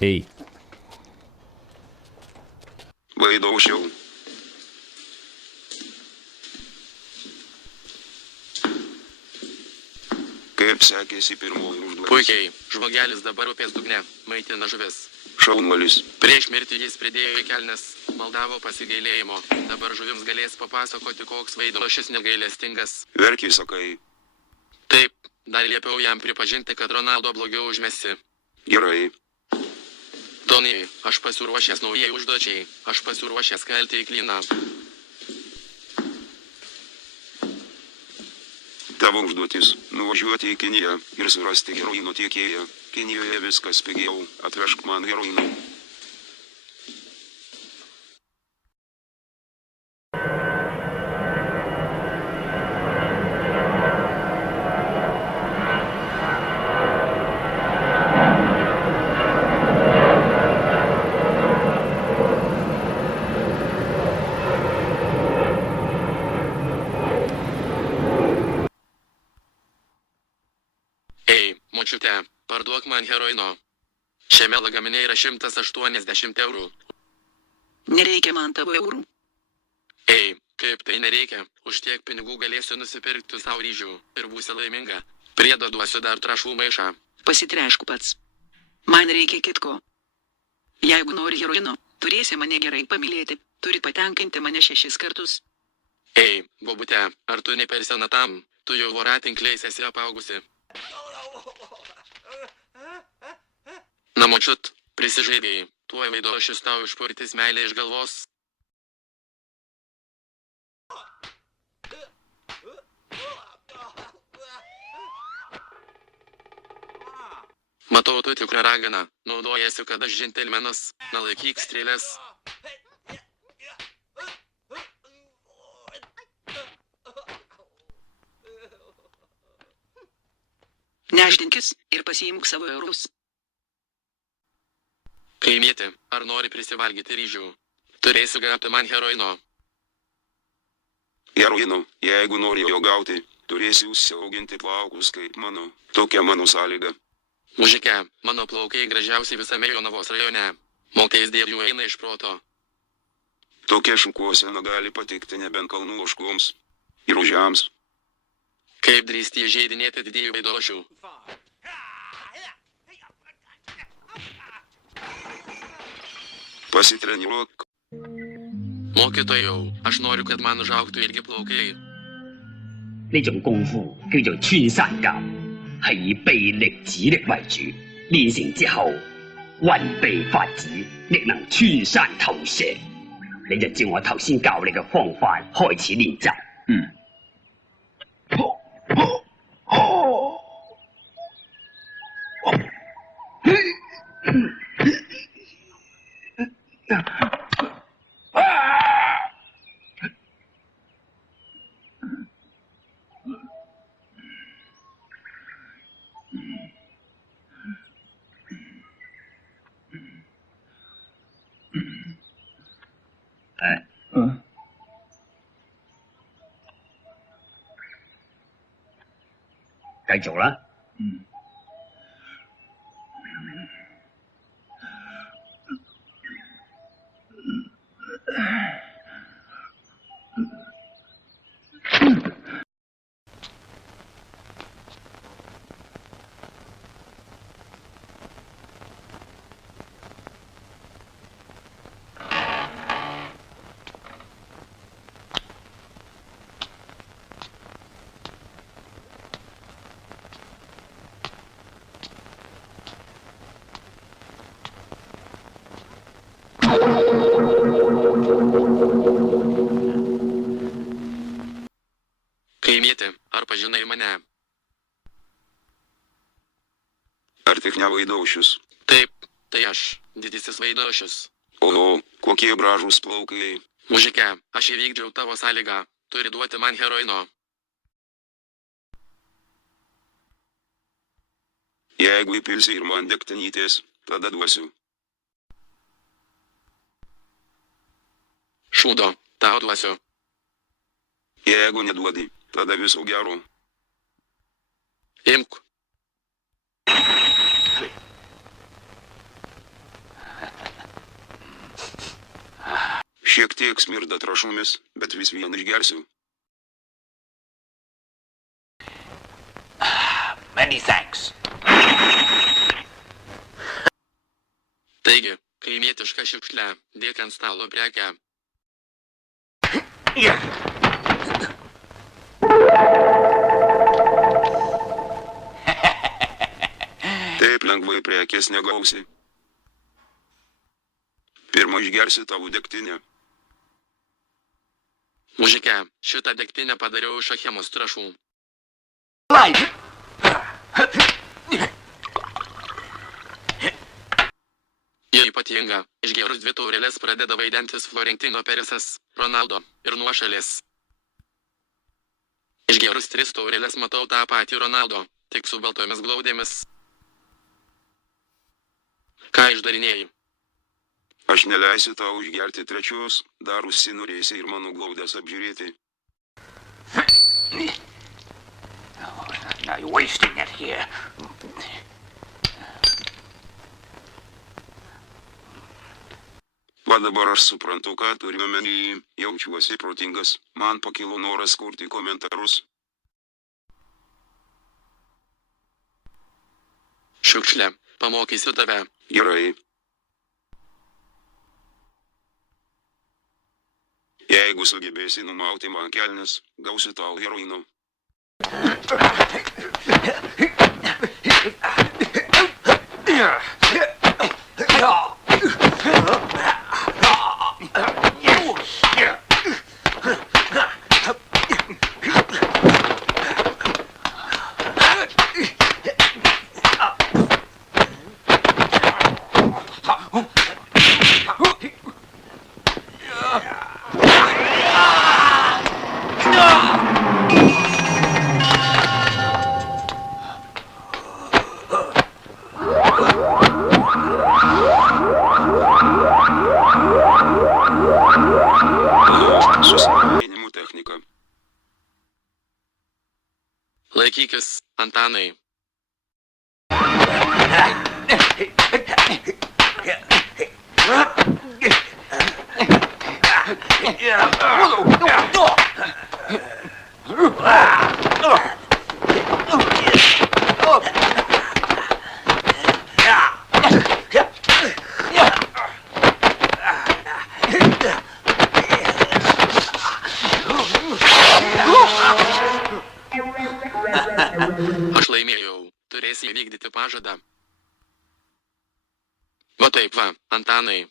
Ei. Vaidaušiau. Kaip sekėsi pirmoji užduotis? Puikiai. Žmogelis dabar upės dugne. Maitina žuvis. Šaunvalis. Prieš mirtį jis pridėjo į kelnes. Maldavo pasigailėjimo. Dabar žuvims galės papasakoti, koks Vaidošis negailestingas. Verkiai sakai. Taip. Dar liepiau jam pripažinti, kad Ronaldo blogiau už Messi. Gerai. Donai, aš pasiruošęs naujai užduočiai. Aš pasiruošęs kelti į klyną. Tavo užduotis - nuvažiuoti į Kiniją ir surasti heroino tiekėją. Kinijoje viskas pigiau. Atvežk man heroino. Ei, močiute, parduok man heroino. Šiame lagamine yra 180 eurų. Nereikia man tavo eurų. Ei, kaip tai nereikia, už tiek pinigų galėsiu nusipirkti savo ryžių ir būsi laiminga. Priedo duosiu dar trąšų maišą. Pasitrešk pats. Man reikia kitko. Jeigu nori heroino, turėsi mane gerai pamylėti, turi patenkinti mane 6 kartus. Ei, bobute, ar tu ne per sena tam, tu jau voratinkliais esi apaugusi. Na močiut, prisižaidėjai, tuoj Vaidošis tau išpurtys meilę iš galvos. Matau, tu tikra ragana, naudojasi, kad aš džentelmenas, nelaikyk strėlės. Neždinkis ir pasiimk savo eurus. Kaimietė, ar nori prisivalgyti ryžių? Turėsiu gauti man heroino. Heroino, jeigu nori jo gauti, turėsi užsiauginti plaukus kaip mano. Tokia mano sąlyga. Mužike, mano plaukai gražiausiai visame Jonavos rajone. Mokais dėl jų eina iš proto. Tokia šukuosena gali patikti nebent kalnų ožkoms ir ožiams. Kaip drįsti įžeidinėti didįjį Vaidošių? Pasitreniruok. Mokytojau, aš noriu, kad man užaugtų ilgi plaukai. 呢種功夫叫做穿山甲，係以臂力指力為主。練成之後，運臂發指，力能穿山透射。你就照我頭先教你嘅方法開始練習。繼續啦。Kaimietė, ar pažinai mane? Ar tik ne Vaidaušius? Taip, tai aš, didysis Vaidošius. O, kokie gražūs plaukai. Mužike, aš įvykdžiau tavo sąlygą. Turi duoti man heroino. Jeigu įpilsi ir man degtinytės, tada duosiu. Šūdo, tau duosiu. Jeigu neduodi, tada viso gero. Imk. Šiek tiek smirda trąšomis, bet vis vien išgersiu. Many thanks. Taigi, kaimietiška šiukšlė, dėk ant stalo prekę. Taip lengvai prekės negausi. Pirma išgersi tavo degtinę. Mužike, šitą degtinę padariau iš achemos trąšų. Jie ypatinga. Išgėrus 2 taurelės pradeda vaidentis Florentino Peresas, Ronaldo ir nuošalės. Išgėrus 3 taurelės matau tą patį Ronaldo, tik su baltomis glaudėmis. Ką išdarinėjai? Aš neleisiu tau išgerti trečios, dar užsinorėsi ir mano glaudės apžiūrėti. Now you're wasting it here. Va dabar aš suprantu, ką turiu omeny, jaučiuosi protingas, man pakilo noras kurti komentarus. Šiukšlė, pamokysiu tave. Gerai. Jeigu sugebėsi numauti man kelnes, gausi tau heroino. Susipažinimų technika. Laikykis, Antanai. Aš laimėjau. Turėsi įvykdyti pažadą. Va taip va, Antanai.